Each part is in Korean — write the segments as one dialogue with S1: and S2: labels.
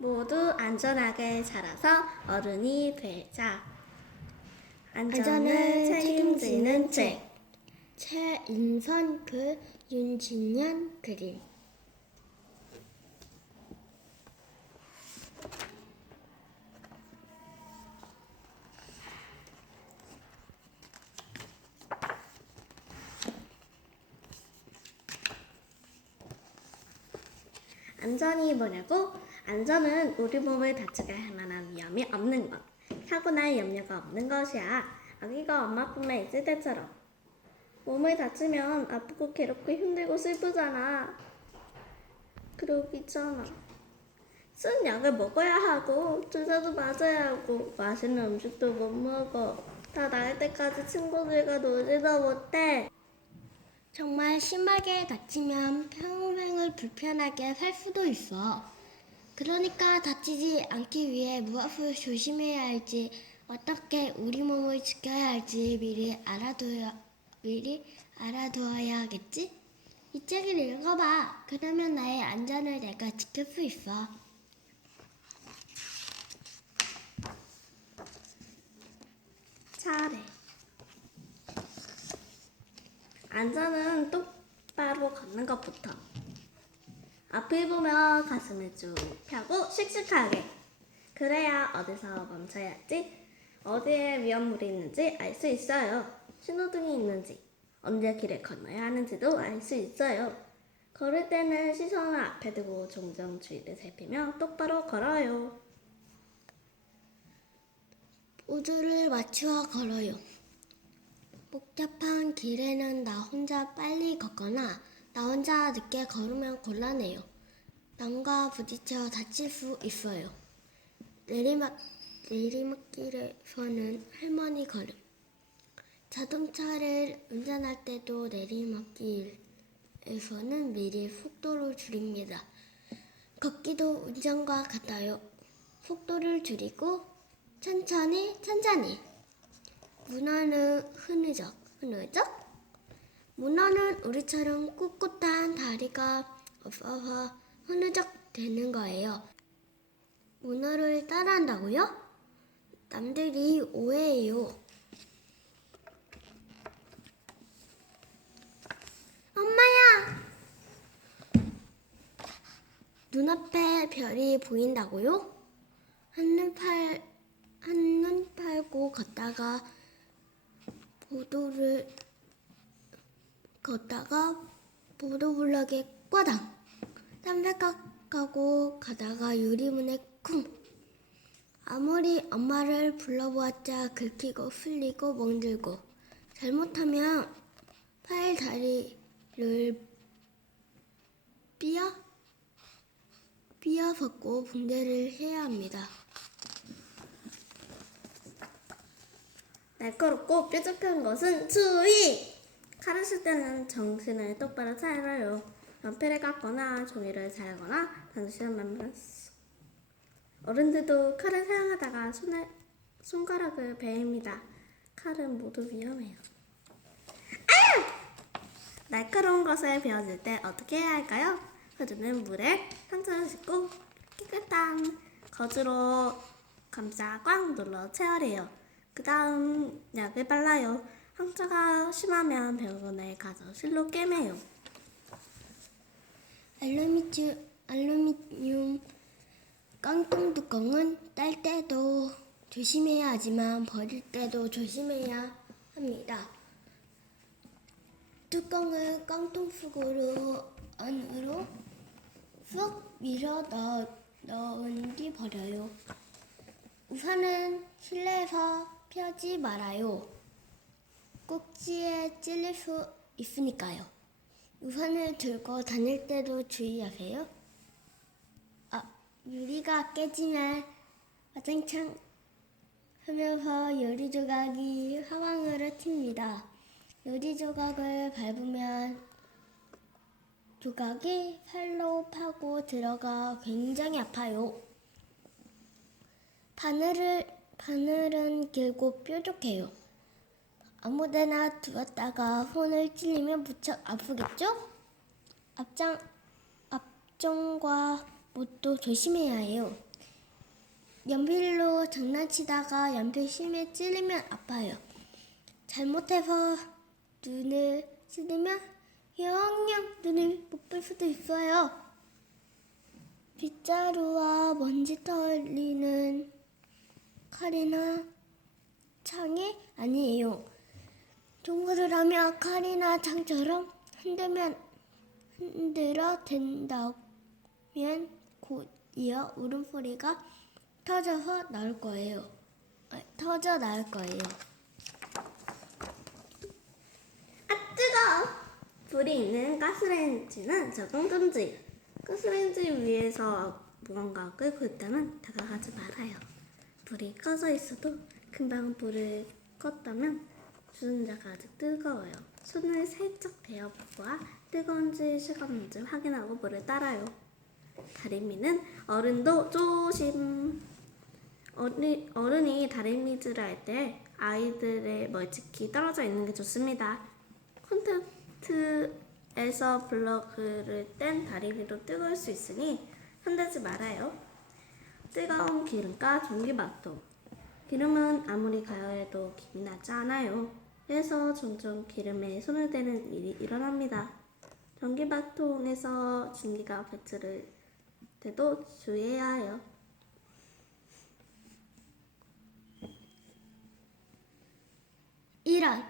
S1: 모두 안전하게 자라서 어른이 되자.
S2: 안전을
S1: 책임지는 책.
S2: 최인선 글, 윤진년 그림.
S1: 안전이 뭐냐고? 안전은 우리 몸을 다치게 할 만한 위험이 없는 것. 사고 날 염려가 없는 것이야. 아기가 엄마 품에 있을 때처럼. 몸을 다치면 아프고 괴롭고 힘들고 슬프잖아. 그러고 있잖아. 쓴 약을 먹어야 하고 주사도 맞아야 하고 맛있는 음식도 못 먹어. 다 나을 때까지 친구들과 놀지도 못해.
S2: 정말 심하게 다치면 평생을 불편하게 살 수도 있어. 그러니까 다치지 않기 위해 무엇을 조심해야 할지, 어떻게 우리 몸을 지켜야 할지 미리 알아둬야, 미리 알아두어야겠지? 이 책을 읽어봐. 그러면 나의 안전을 내가 지킬 수 있어.
S1: 차례. 안전은 똑바로 걷는 것부터. 앞을 보며 가슴을 쭉 펴고 씩씩하게. 그래야 어디서 멈춰야 할지, 어디에 위험물이 있는지 알 수 있어요. 신호등이 있는지, 언제 길을 건너야 하는지도 알 수 있어요. 걸을 때는 시선을 앞에 두고 종종 주위를 살피며 똑바로 걸어요.
S2: 모두를 맞추어 걸어요. 복잡한 길에는 나 혼자 빨리 걷거나 나 혼자 늦게 걸으면 곤란해요. 남과 부딪혀 다칠 수 있어요. 내리막, 내리막길에서는 할머니 걸음. 자동차를 운전할 때도 내리막길에서는 미리 속도를 줄입니다. 걷기도 운전과 같아요. 속도를 줄이고 천천히 천천히 문어는 흐느적 흐느적 문어는 우리처럼 꿋꿋한 다리가 없어서 흐느적 되는 거예요. 문어를 따라한다고요? 남들이 오해해요. 엄마야! 눈앞에 별이 보인다고요? 한눈 팔, 한눈 팔고 걷다가 보도를 걷다가 보도블럭에 꽈당 땀백각하고 가다가 유리문에 쿵 아무리 엄마를 불러보았자 긁히고 풀리고 멍들고 잘못하면 팔 다리를 삐어 삐어 벗고 붕대를 해야 합니다.
S1: 날카롭고 뾰족한 것은 주의! 칼을 쓸 때는 정신을 똑바로 차려요. 연필을 깎거나 종이를 자르거나 당신은 만들었어. 어른들도 칼을 사용하다가 손에, 손가락을 베입니다. 칼은 모두 위험해요. 아유! 날카로운 것을 베어줄 때 어떻게 해야 할까요? 허주는 물에 상처를 씻고 깨끗한 거즈로 감싸 꽉 눌러 채워래요. 그 다음 약을 발라요. 상처가 심하면 병원에 가서 실로 꿰매요.
S2: 알루미늄, 알루미늄 깡통 뚜껑은 딸 때도 조심해야 하지만 버릴 때도 조심해야 합니다. 뚜껑을 깡통 속으로 안으로 쏙 밀어 넣은 뒤 버려요. 우선은 실내에서 펴지 말아요. 꼭지에 찔릴 수 있으니까요. 우산을 들고 다닐 때도 주의하세요. 아, 유리가 깨지면 와장창 하면서 유리 조각이 화방으로 튑니다. 유리 조각을 밟으면 조각이 팔로 파고 들어가 굉장히 아파요. 바늘을 바늘은 길고 뾰족해요. 아무데나 두었다가 손을 찔리면 무척 아프겠죠? 앞장 앞정과 못도 조심해야 해요. 연필로 장난치다가 연필 심에 찔리면 아파요. 잘못해서 눈을 찌르면 영영 눈을 못 볼 수도 있어요. 빗자루와 먼지 털리는 칼이나 창이 아니에요. 동굴을 하며 칼이나 창처럼 흔들면 흔들어 된다면 곧 이어 울음소리가 터져서 나올 거예요. 아, 터져 나올 거예요.
S1: 아 뜨거! 불이 있는 가스레인지는 적응 금지. 가스레인지 위에서 무언가 끓고 있다면 다가가지 말아요. 불이 꺼져 있어도 금방 불을 껐다면 주전자가 아직 뜨거워요. 손을 살짝 대어보고와 뜨거운지 식었는지 확인하고 물을 따라요. 다리미는 어른도 조심. 어리, 어른이 다리미질을 할 때 아이들의 멀찍이 떨어져 있는 게 좋습니다. 콘텐츠에서 블럭을 뗀 다리미로 뜨거울 수 있으니 손대지 말아요. 뜨거운 기름과 전기밥통. 기름은 아무리 가열해도 김이 나지 않아요. 그래서 종종 기름에 손을 대는 일이 일어납니다. 전기밥통에서 전기가 배출을 돼도 주의해야 해요.
S2: 이런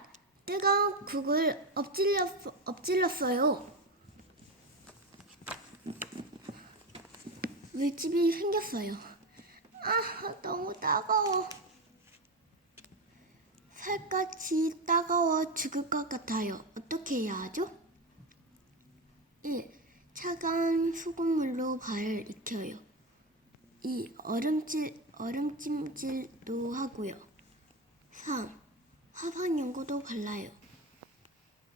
S2: 뜨거운 국을 엎질렀, 엎질렀어요. 물집이 생겼어요. 아, 너무 따가워. 살갗이 따가워 죽을 것 같아요. 어떻게 해야 하죠? 1. 차가운 소금물로 발을 익혀요. 2. 얼음질, 얼음찜질도 하고요. 3. 화상 연고도 발라요.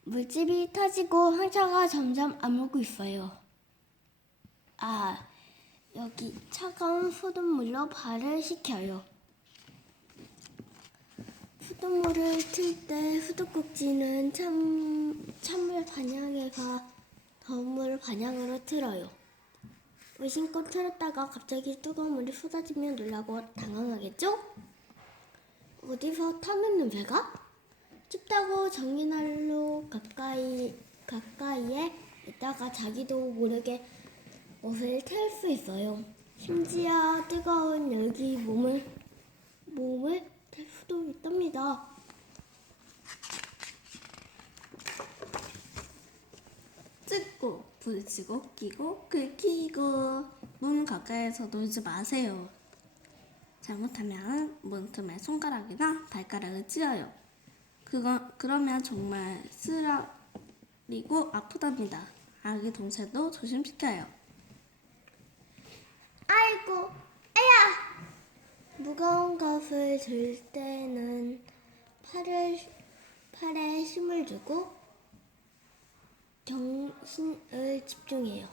S2: 물집이 터지고 황사가 점점 아물고 있어요. 아, 여기 차가운 수돗물로 발을 식혀요. 수돗물을 틀때 수도꼭지는 찬, 찬물 반향에서 더운 물 반향으로 틀어요. 의심껏 틀었다가 갑자기 뜨거운 물이 쏟아지면 놀라고 당황하겠죠? 어디서 타는 냄새가? 춥다고 전기난로 가까이 가까이에 있다가 자기도 모르게 옷을 태울 수 있어요. 심지어 뜨거운 열기 몸을 몸을 댈 수도 있답니다.
S1: 찍고 부딪히고 끼고 긁히고 문 가까이서 놀지 마세요. 잘못하면 문틈에 손가락이나 발가락을 찧어요. 그거 그러면 정말 쓰라리고 아프답니다. 아기 동생도 조심시켜요.
S2: 아이고, 에야! 무거운 것을 들 때는 팔을 팔에 힘을 주고 정신을 집중해요.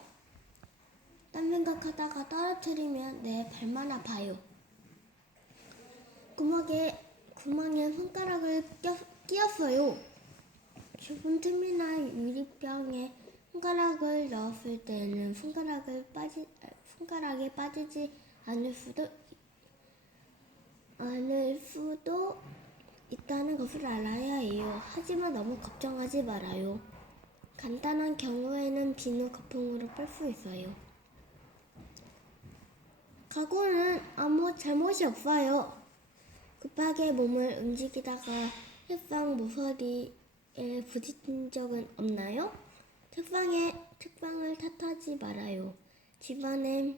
S2: 딴 생각하다가 떨어뜨리면 내 발만 아파요. 구멍에 구멍에 손가락을 껴, 끼었어요. 좁은 틈이나 유리병에 손가락을 넣었을 때는 손가락을 빠지 아, 손가락이 빠지지 않을 수도 않을 수도 있다는 것을 알아야 해요. 하지만 너무 걱정하지 말아요. 간단한 경우에는 비누 거품으로 뺄수 있어요. 각오는 아무 잘못이 없어요. 급하게 몸을 움직이다가 책상 모서리에 부딪힌 적은 없나요? 책상에 책상을 탓하지 말아요. 집안에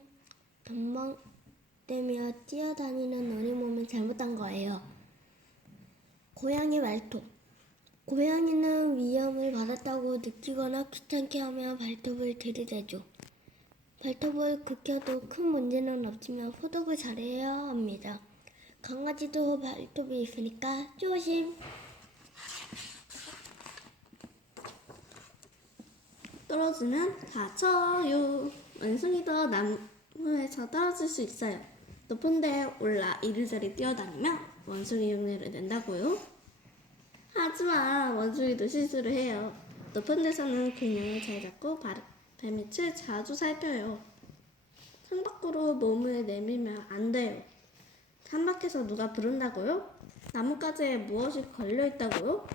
S2: 덤벙대며 뛰어다니는 몸이 잘못한 거예요. 고양이 말톱. 고양이는 위험을 받았다고 느끼거나 귀찮게 하면 발톱을 들이대죠. 발톱을 긁혀도 큰 문제는 없지만 소독을 잘해야 합니다. 강아지도 발톱이 있으니까 조심.
S1: 떨어지면 다쳐요. 원숭이도 나무에서 떨어질 수 있어요. 높은 데에 올라 이리저리 뛰어다니면 원숭이 흉내를 낸다고요? 하지만 원숭이도 실수를 해요. 높은 데서는 균형을 잘 잡고 발, 발밑을 자주 살펴요. 창 밖으로 몸을 내밀면 안 돼요. 산밖에서 누가 부른다고요? 나뭇가지에 무엇이 걸려 있다고요?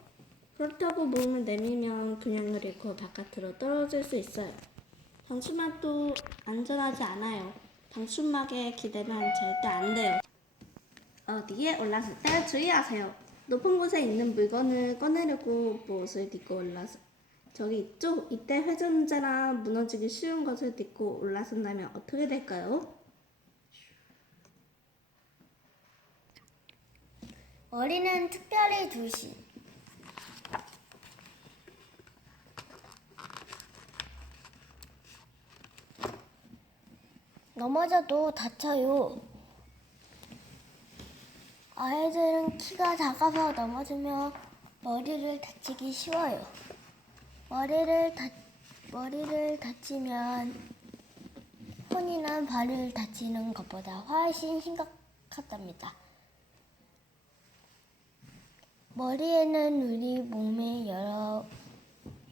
S1: 그렇다고 몸을 내밀면 균형을 잃고 바깥으로 떨어질 수 있어요. 방수막도 안전하지 않아요. 방수막에 기대면 절대 안 돼요. 어디에 올랐을 때 주의하세요. 높은 곳에 있는 물건을 꺼내려고 무엇을 딛고 올라서 저기 있죠? 이때 회전자나 무너지기 쉬운 것을 딛고 올라선다면 어떻게 될까요?
S2: 머리는 특별히 조심. 넘어져도 다쳐요. 아이들은 키가 작아서 넘어지면 머리를 다치기 쉬워요. 머리를 다, 머리를 다치면 손이나 발을 다치는 것보다 훨씬 심각하답니다. 머리에는 우리 몸의 여러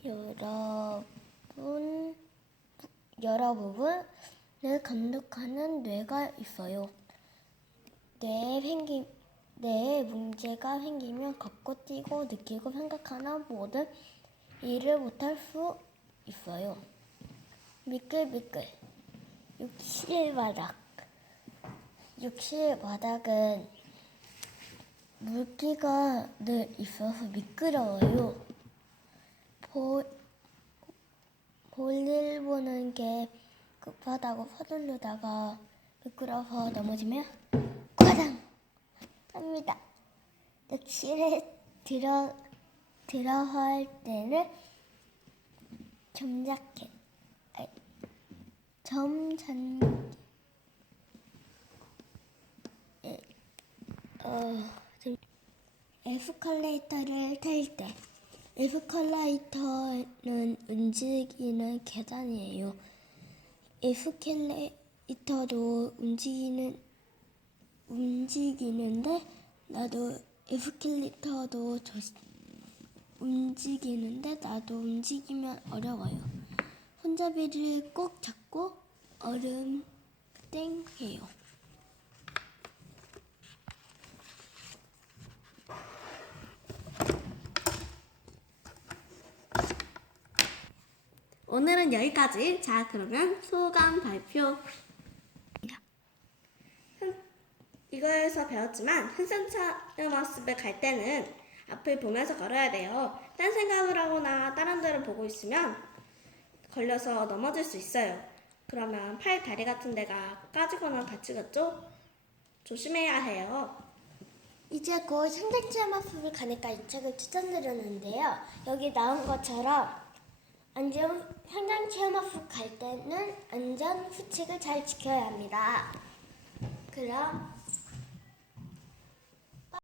S2: 여러 분 여러 부분을 감독하는 뇌가 있어요. 뇌에 생기 뇌에 문제가 생기면 걷고 뛰고 느끼고 생각하는 모든 일을 못할 수 있어요. 미끌미끌 육실 바닥 육실 바닥은 물기가 늘 있어서 미끄러워요. 보, 볼일 보는 게 급하다고 서두르다가 미끄러워서 넘어지면 합니다. 낚시에 들어 들어갈 때는 점자켓, 점잔 에, 어, 좀 에스컬레이터를 탈 때, 에스컬레이터는 움직이는 계단이에요. 에스컬레이터도 움직이는 움직이는데 나도 에스컬레이터도 조, 움직이는데 나도 움직이면 어려워요. 손잡이를 꼭 잡고 얼음 땡 해요.
S1: 오늘은 여기까지. 자, 그러면 소감 발표. 한- 이거에서 배웠지만 한산차 연합습에 갈 때는 앞을 보면서 걸어야 돼요. 딴 생각을 하거나 다른 데를 보고 있으면 걸려서 넘어질 수 있어요. 그러면 팔, 다리 같은 데가 까지거나 다치겠죠? 조심해야 해요.
S2: 이제 곧 현장체험학습을 가니까 이 책을 추천드렸는데요. 여기 나온 것처럼 안전 현장 체험학습 갈 때는 안전 수칙을 잘 지켜야 합니다. 그럼